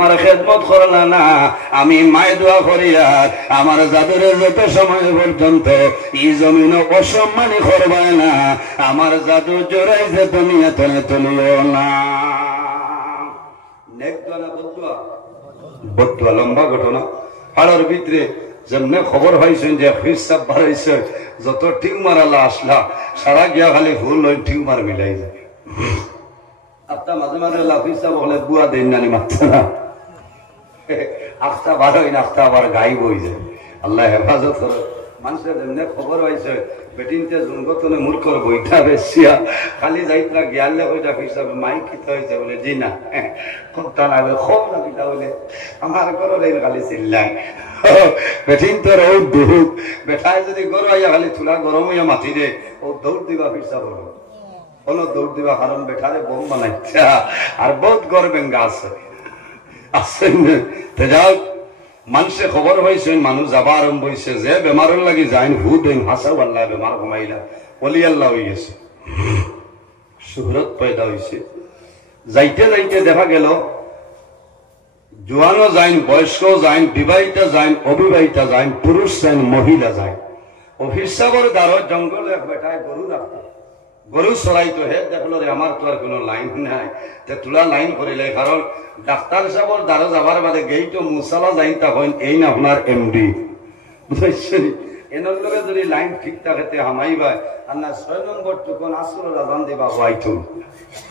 আমার খেদমত করলা না, আমি মায় দোয়া করি আর আমার জাদুরে যত সময় পর্যন্ত এই জমিন অসম্মানী করবায় না, আমার জাদু জোরাইছে তুমি এতনে তুলিও না। বদুয়া লম্বা ঘটনা। পাড়ার ভিতরে যেমনে খবর হয়েছেন যে হিসাব বাড়াইছে, যত টিউমার আল্লাহ আসলা সারা গিয়া খালি ফুল ওই টিউমার মিলাই যায়। আপনার মাঝে মাঝে লাফিসা বলে বুয়া দেন নানি মারছে না, আখতা বার হয় না, আখতা আবার গাই বই যায়। আল্লাহ হেফাজত করে। মানুষের যেমনে খবর হয়েছে বেটিনতে জুনগতনে মূর্খর বইটা বেশিয়া খালি যাইতরা গিয়ালে কইটা হিসাবে মাই খিতে হয়েছে বলে জি না কথা না খব না কিতা বলে আমার ঘরের খালি চিল্লাই বেটিন তোর ও দুঃখ বেটায় যদি গরু আইয়া খালি চুলা গরম হইয়া মাতি দে ও দৌড় দিবা হিসাব হলো হলো দৌড় দিবা, কারণ বেটারে বোম বানাইছে আর বহুত গর্বেন গাছ আসছেন। যাও মানুষে খবর হয়েছে, মানুষ যাবা আরম্ভ হয়েছে, যে বেমারের লাগি যাইন হু দেন হাসাও আল্লাহ বেমার কমাইলা বলি আল্লাহ হয়ে গেছে, সুহরত পয়দা হয়েছে। যাইতে যাইতে দেখা গেল জোয়ানও যাইন, বয়স্কও যাইন, বিবাহিতা যাইন, অবিবাহিতা যাইন, পুরুষ যাইন, মহিলা যাইন। অফিস সাগর দ্বারা জঙ্গলে এক বেটায় গরু রাখত, গরু চড়াইতো। হে দেখলো রে আমার তো আর কোনো লাইন নাই, তোলা লাইন করিলে, কারণ ডাক্তার সাহেবের দ্বারা যাবার বাদে গেইটো মুসালা যাইন তখন এই না আপনার এমডি বুঝছেন, এনার লগে যদি লাইন ঠিক থাকে হামাইবা আর না 6 নম্বর টুকুন আসল রাজান দিবা আইতো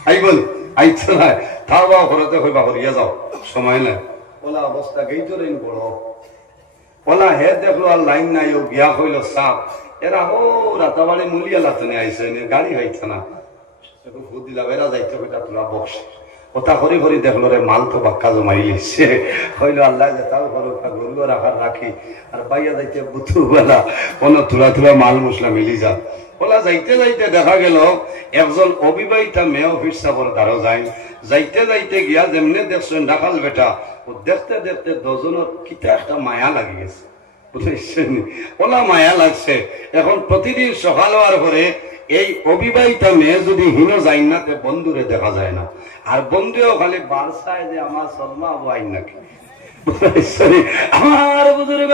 আইবল আইতো না থাবা ঘরতে হইবা করিয়া যাও, সময় নাই। ওলা অবস্থা গেইটো রেন বড় ওলা হে দেখলো আর লাইন নাই, ও বিয়া হইল সাপ এরা ও রাতাবাড়ি মুলিয়া লাতনে আইসে গাড়ি হইছে না, দিলা বেড়া যাইতে হইতা তোলা বক্স ওটা হরি হরি দেখলো রে মাল তো বাক্কা জমাই লিখছে, হইলো আল্লাহ যে তাও গরু রাখার রাখি আর পাইয়া যাইতে বুথু বেলা কোন তুলা তুলা মাল মশলা মিলি যা। ওলা যাইতে যাইতে দেখা গেল একজন অবিবাহিতা মেয়ে অফিস সাবর দ্বারা যাই, যাইতে যাইতে গিয়া যেমনি দেখছেন ডাকাল বেটা ও দেখতে দেখতে দুজনের কিতা একটা মায়া লাগি গেছে বুঝছেন, ওলা মায়া লাগছে। এখন প্রতিদিন সকাল হওয়ার পরে এই অবিবাহিতা মেয়ে যদি হীন যাই না তে বন্ধুরে দেখা যায় না, আর বন্ধুও খালি বারসায় যে আমার সলমা আইন নাকি আমার বুজুর্গ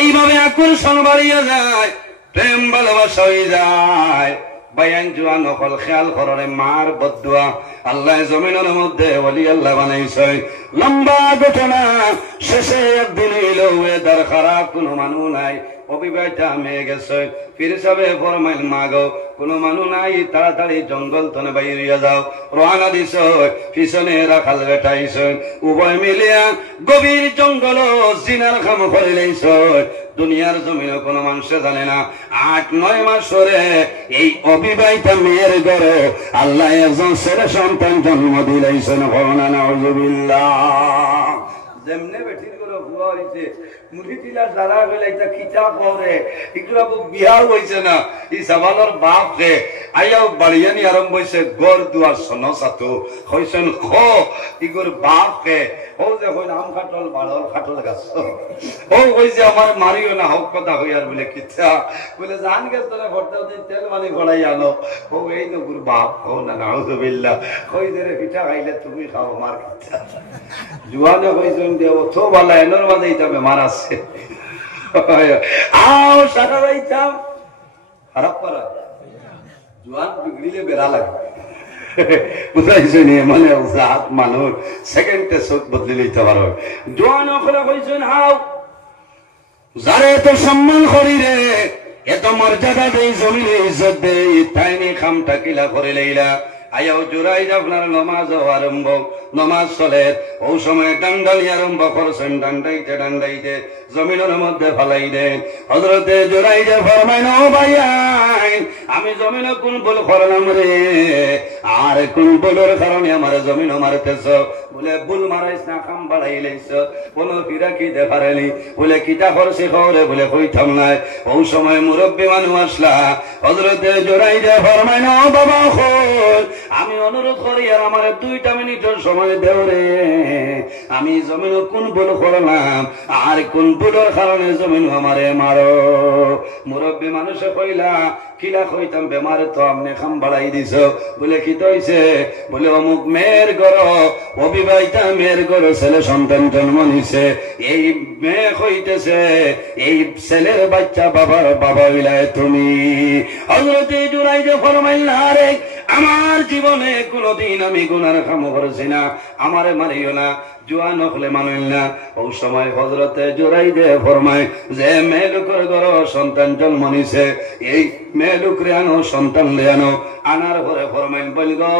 এইভাবে আকর্ষণ বাড়িয়ে যায়, প্রেম ভালোবাসা হয়ে যায়। বায়ান জুয়ান নকল খেয়াল করে মার বদুয়া আল্লাহ জমিনের মধ্যে ওলি আল্লাহ বানাইছে। লম্বা ঘটনা শেষে একদিন হইল ওয়েদার খারাপ, কোনো মানুষ নাই, অবিবাহিতা মেয়ে গেছে, ফির সাবে ফরমাইল মাগো কোনো মানুষ নাই, তাড়াতাড়ি জঙ্গল তনে বাইরিয়া যাও। রওনা দিছ, পিছনে রাখাল বেটাইছ, উভয় মিলিয়া গভীর জঙ্গল জিনার খাম করে লইছ। দুনিয়ার জমিনে কোনো মানুষে জানে না 8-9 মাস ধরে এই অবিবাহিতা মেয়ের ঘরে আল্লাহ একজন ছেলে সন্তান জন্ম দিলাইছেন। যেমনে বেটির করে ভুয়া হয়েছে মুড়ি টিলা যারা গেলাইতা খিচা পরে এগুলা বিয়া হয়েছে না, এই সাবালর বাপ রে আইয়াও বাড়িয়ানি আরম্ভ হয়েছে গড় দুয়ার সনসাতো হয়েছেন খ ইগোর বাপ কে ও যে হইন আম খাটল বাড়ল খাটল গাছ ও কইছে আমার মারিও না হক কথা হইয়ার বলে কিচ্ছা বলে জান গেছ তোরা ভর্তা দিন তেল মানে ঘোড়াই আনো ও এই নগুর বাপ ও না নাউজুবিল্লাহ কই ধরে পিঠা খাইলে তুমি খাও মার কিচ্ছা জুয়ানে কইছেন দেও তো ভালো এনর মাঝে এটা বেমার আছে আও সারা রাইতা খারাপ করা জুয়ান বিগড়িলে বেড়া লাগে বুঝাইছেন মানে জাত মানুষ সেকেন্ডে চোখ বদলে লইতে পারো। জোয়ান অখলা কইছেন হাও যারে এত সম্মান করি রে এত মর্যাদা দেই জমিনে ইজ্জত দেই তাইনি খামটা কিলা করে লইলা আয়াও জোরাই আপনার নমাজ আরম্ভ নমাজ চলে ও সময় ডান্ডালি আরম্ভ করছেন, ডান্ডাইতে ডান্ডাইতে জমিনের মধ্যে ফেলাই দেন। হযরতে জোরাই যে ফরমাইন ও ভাইয়াই আমি জমিনে কোন ভুল করলাম রে, আর কোন ভুলের কারণে আমার জমিন মারতেছ? বলে ভুল মারাইছ না কাম বাড়াই লাইছ, কোনো ফিরা কি দেখারেনি বলে কিতা করছে খবরে বলে কইতাম নাই। ও সময় মুরব্বী মানুষ আসলা, হযরতে জোরাই যে ফরমাইন ও বাবা খোল আমি অনুরোধ করি আর আমার 2 মিনিটের সময় দেও রে, আমি জমিন কোন ভুল করলাম আর কোন ভুলের কারণে জমিন আমারে মারো। মুরব্বী মানুষে কইলা কিলা কইতাম বেমারে তো আপনি খাম বাড়াই দিছ বলে কি কিতা হইছে বলে অমুক মেয়ের ঘর অবিবাহিতা মেয়ের ঘর ছেলে সন্তান জন্ম নিছে, এই মেয়ে হইতেছে এই ছেলের বাচ্চা বাবার বাবা হইলায় তুমি। হযরত জুরাইজ ফরমাইল না রে আমার জীবনে কোনদিন আমি গুনার কাম করেছি না, আমারে মারিও না, জুয়া নকলে মানিল না। ওই সময় হযরতে জুরাইজ ফরমায় যে মেয়ে লোকের ঘর সন্তান জন্ম নিছে, এই মেয়ে লোকরে আনো সন্তান লে আনো। আনার ঘরে ফরমাইল বল গো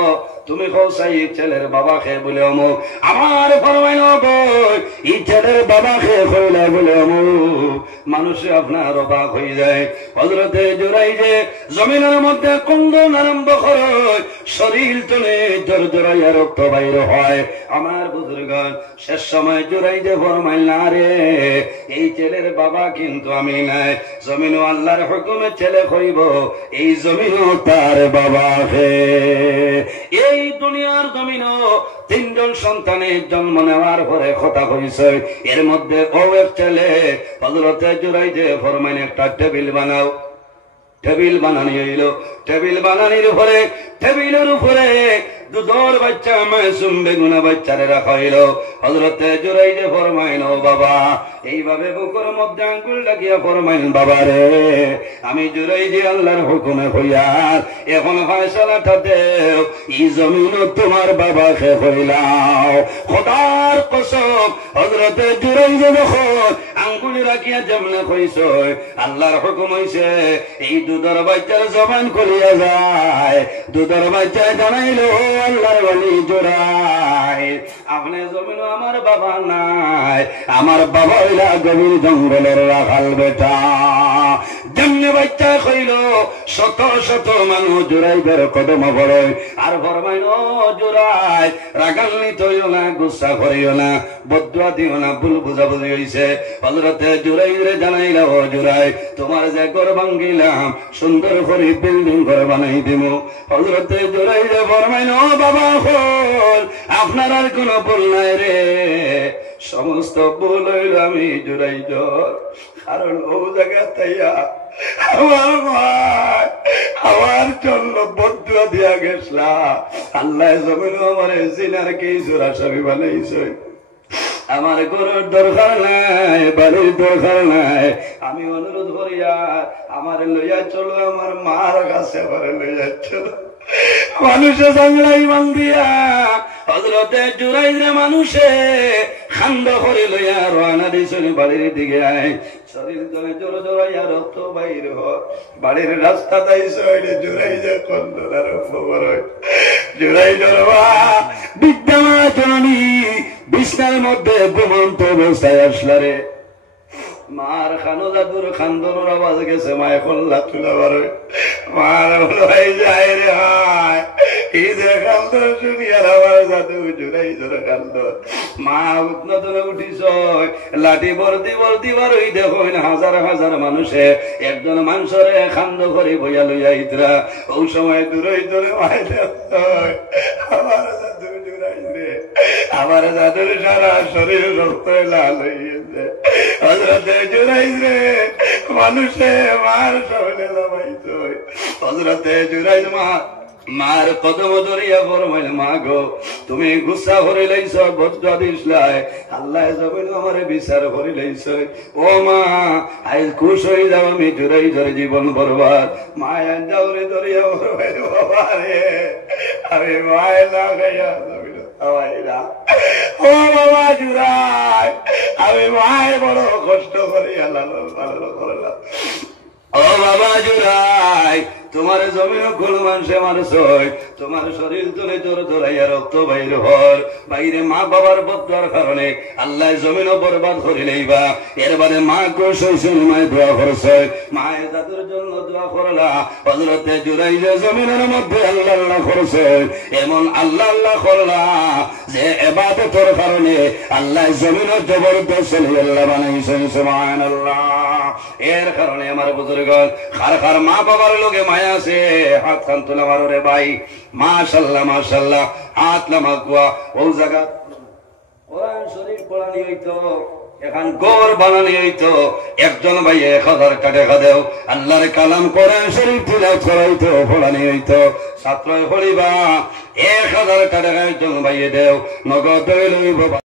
তুমি কৌসাই ছেলের বাবা খেয়ে বলে অমুক, আমার ফরমাইল বই এই ছেলের বাবা খেয়ে হইলে বলে অমুক। মানুষে আপনার অবাক হয়ে যায়। হযরতে জুরাইজে জমিনের মধ্যে কন্দন আরম্ভ করে, শরীর তলে জোর জোরাইয়া রক্ত বাইর হয়। আমার বুজুর্গণ শেষ সময় জুরাইজে ফরমাইল না রে এই ছেলের বাবা কিন্তু আমি নাই, জমিনও আল্লাহর হুকুমে ছেলে হইব, এই জমিনও তার বাবা হে। এই দুনিয়ার জমিনও তিনজন সন্তানের জন্ম নেওয়ার পরে কথা কইছে, এর মধ্যে ও এক ছেলে হযরতে জুরাইজে ফরমাইল একটা টেবিল বানাও। টেবিল বানানি হইল, টেবিল বানানির উপরে টেবিলের উপরে দুধর বাচ্চা মাসুম বেগুনা বাচ্চারে রাখা হইল। হযরতে জুরাইজে ফরমাইল ও বাবা, এইভাবে বুকের মধ্যে আঙ্গুল লাগিয়া ফরমাইল বাবা রে আমি জুরাইজে আল্লাহর হুকুমে হইয়ার এখন ফয়সালাটা দেও, এই জমিন তোমার বাবাকে হইলাও। খোদার কসম হযরতে জুরাইজে যখন আঙ্গুল রাখিয়া যেমনে কইছ আল্লাহর হুকুম হইছে এই দুধর বাচ্চার জবান খুলিয়া যায়। দুধর বাচ্চা জানাইল আল্লাহর ওলি জুরাই আপনি জমিন আমার বাবা নাই, আমার বাবা হইলা গভীর জঙ্গলের রাখাল বেটা। যেমনে বাচ্চা কইল শত শত মানুষ জুরাইবের কদম পড়ে আর ফরমাইল জুরাই রাগান্বিত হইও না, গুসা করিও না, বদুয়া দিও না, ভুল বুঝাবুঝি হইছে। হযরতে জুরাইরে জানাইল ও জুরাই তোমার যে ঘর ভাঙ্গিলাম সুন্দর করে বিল্ডিং ঘর বানাই দিব। হযরতে জুরাইরে ফরমাইল ও বাবা হল আপনার আর কোন ভুল নাই রে, সমস্ত ভুল হইল আমি জুরাইজ, কারণ ও জায়গা তাইয়া আমার মা আমার জন্য বদুয়া দিয়া গেছলা। আল্লাহ জমিন আমার জিনার কি জোরাসাবি বানাইছে, আমার গরুর দরকার নাই, বাড়ির দরকার নাই, আমি অনুরোধ করিয়া আমার লইয়া চলো, আমার মার কাছে আমার লইয়া চলো। মানুষে জানলা ইমান দিয়া হযরতে জুরাইজে মানুষে খান্ড করে লইয়া রওনা দিছিল বাড়ির দিকে। আয় শরীর তলে জোর জোরাইয়া রক্ত বাইর হয়, বাড়ির রাস্তা তাইছে জুরাইজে কন্দন আরম্ভ করে। জুরাইজের মা বিদ্যামা জননী বিছনার মধ্যে ঘুমন্ত অবস্থায় আসলা রে। মার খানো জাদুর খান্দনের আওয়াজ গেছে, মায়ে কল্লা তুলা বারে মার বলো এই যায় রে হায় এই যে খান্দন শুনিয়ার আমার জাদু জুরাই জোর খান্দন। মা উঠনতনে উঠিস লাঠি বর্দি বর্দি বার ওই দেখো হাজার হাজার মানুষে একজন মানুষরে খান্দ করে বইয়া লইয়া ইতরা। ওই সময় দূরই দূরে মায় আমার জাদু জুরাই রে, আমার জাদুর সারা শরীর রক্ত লাল হইয়াছে। হযরতে জুরাইজ রে মানুষে মার সামনে লামাইছ। হযরতে জুরাইজ মার কদম ধরিয়া ফরমাইল মা গো তুমি গুসা ভরে লাইছ, বদুয়া দিছলাই, আল্লাহ জমিন আমারে বিচার ভরে লাইছ। ও মা আজ খুশ হয়ে যাও, আমি জুরাইজের জীবন বরবাদ। মায়া যাওরে ধরিয়া ফরমাইল বাবা রে আমি মায় না গাইয়া জমিন ও বাবা জুরাই আমি মায়ের বড় কষ্ট করি আল্লাহ করলাম। ও বাবা জুরাই তোমার জমিন কোন মানুষে মানুষ হয়, তোমার শরীর তুলে জোর ধরাইয়া রক্ত বাইর হর বাইরে মা বাবার বদুয়ার কারণে আল্লাহ জমিনও বরবাদ করে লইবা। এর বাদে মা কোশন মায় দোয়া করছে, মায়ের দাদুর জন্য দোয়া করলা। হযরতে জুরাইজে জমিনের মধ্যে আল্লাহ আল্লাহ করছে, এমন আল্লাহ আল্লাহ করলা যে ইবাদতের কারণে আল্লাহ জমিনের জবরদস্ত আল্লাহ বানাইছেন সুবহানাল্লাহ। এর কারণে আমার বুজুর্গণ কার কার মা বাবার লোকে মায়া আছে হাত খান তুলে মারো রে ভাই। মাশাআল্লাহ মাশাআল্লাহ হাত লামাকুয়া ও জায়গা কোরআন শরীফ পড়ানি হইতো এখন গড় বানানি হইতো একজন ভাই 1000 টাকা দেও আল্লাহর কালাম কোরআন শরীফ তিলাওয়াত করাইতো পড়ানি হইতো ছাত্র পড়িবা 1000 টাকা একজন ভাইয়ে দেও নগদ লইব